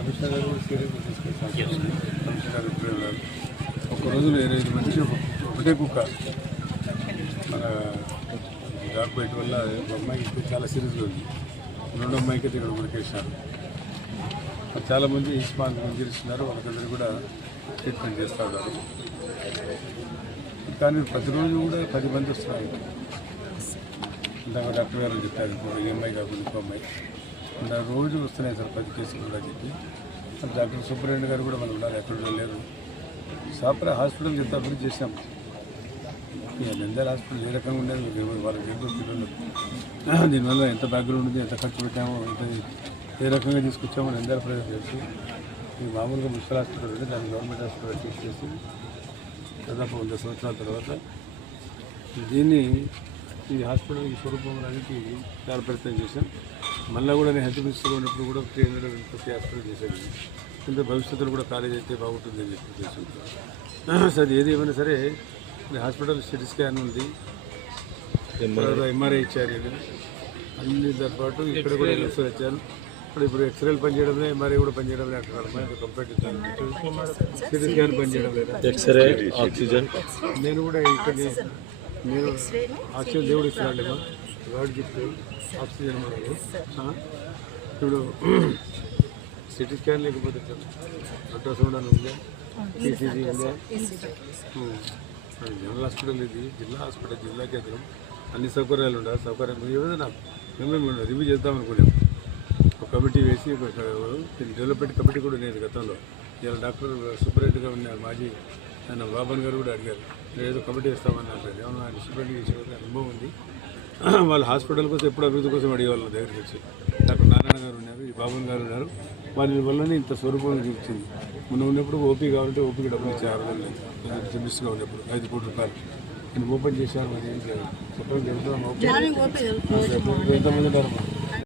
Commissioner గారు కూడా సీరియస్గా తీసుకెళ్ళి కమిషనర్ గారు ఒక రోజులో 25 మందికి ఒకటే కుక్క మన డాక్ బయట వల్ల ఒక అమ్మాయికి చాలా సీరియస్గా ఉంది. రెండో అమ్మాయికి అయితే ఇక్కడ ఉడికేసినారు. చాలామంది స్మాల్ ఇంజరీస్ ఉన్నారు. వాళ్ళకందరూ కూడా ట్రీట్మెంట్ చేస్తూ ఉన్నారు. కానీ ప్రతిరోజు కూడా 10 మంది వస్తున్నారు. ఇందాక డాక్టర్ గారు చెప్పారు, ఈ అమ్మాయి కాకుండా ఇంకో అమ్మాయి రోజు వస్తున్నాయి సార్ 10 కేసులు కూడా చెప్పి. డాక్టర్ సుబ్రహ్మణ్య గారు కూడా మనం ఉండాలి, ఎక్కడ లేరు. సాపరా హాస్పిటల్ ఎంత అభివృద్ధి చేసాం. నంద్యాల హాస్పిటల్ ఏ రకంగా ఉండేది వాళ్ళకి తెలియదు. దీనివల్ల ఎంత బ్యాక్గ్రౌండ్ ఉంది, ఎంత ఖర్చు పెట్టామో, ఎంత ఏ రకంగా తీసుకొచ్చామో నంద్యాల ప్రజలు తెలుసు. ఇది మామూలుగా మున్సిపల్ హాస్పిటల్ ఉంటే దాన్ని గవర్నమెంట్ హాస్పిటల్ తీసేసి దాదాపు 100 సంవత్సరాల తర్వాత దీన్ని ఈ హాస్పిటల్ ఈ స్వరూపం అనేది చాలా ప్రయత్నం చేశాం. మళ్ళీ కూడా నేను హెల్త్ మినిస్టర్ ఉన్నప్పుడు కూడా 350 హాస్పిటల్ చేశాను. ఇంకా భవిష్యత్తులో కూడా కాలేజ్ అయితే బాగుంటుందని చెప్పి చేస్తుంటాం. సరే ఏది ఏమైనా సరే హాస్పిటల్ సిటీ స్కాన్ ఉంది, ఎంఆర్ఐ ఇచ్చారు, అన్నితో పాటు ఇక్కడ కూడా ఎక్స్రే ఇచ్చారు. ఇప్పుడు ఎక్స్రేలు పనిచేయడం లేదు, ఎంఆర్ఐ కూడా పనిచేయడం లేదు అంటున్నారు. కంపేర్ సిటీ స్కాన్ పనిచేయడం లేదు, ఎక్స్రే ఆక్సిజన్. నేను కూడా ఇక్కడ నేను ఆక్సిజన్ దేవుడు ఇస్తున్నాడు, గాడ్ గిఫ్ట్ ఆక్సిజన్ మనకు. ఇప్పుడు సిటీ స్కాన్ లేకపోతే అల్ట్రాసౌండ్ అని ఉందా, టీసీజీ ఉందా. జనరల్ హాస్పిటల్ ఇది జిల్లా హాస్పిటల్, జిల్లా కేంద్రం, అన్ని సౌకర్యాలు ఉండాలి. సౌకర్యాలు ఏదైనా మేము రివ్యూ చేద్దాం అనుకున్నాం. ఒక కమిటీ వేసి డెవలప్మెంట్ కమిటీ కూడా ఉండేది గతంలో. ఇలా డాక్టర్ సుబ్రహ్మణ్యగా ఉన్నారు, మాజీ ఆయన బాబన్ గారు కూడా అడిగారు, ఏదో కమిటీ వేస్తామని అంటారు. ఏమన్నా ఆయన సుబ్రహ్మణ్య చేసే అనుభవం ఉంది. వాళ్ళ హాస్పిటల్ కోసం ఎప్పుడు అభివృద్ధి కోసం అడిగేవాళ్ళ దగ్గరికి వచ్చి. డాక్టర్ నారాయణ గారు ఉన్నారు, ఈ బాబన్ గారు ఉన్నారు. వాళ్ళ వల్లనే ఇంత స్వరూపం చూపించింది. మనం ఉన్నప్పుడు ఓపీ కావాలంటే ఓపీకి డబ్బులు ఇచ్చే ఆరోగ్యం చెల్లిస్తూ ఉన్నప్పుడు 5 కోట్ల రూపాయలు నేను ఓపెన్ చేశాను. మరి ఏం లేదు చెప్పడం జరుగుతుంది. ఎంతమంది ఉంటారు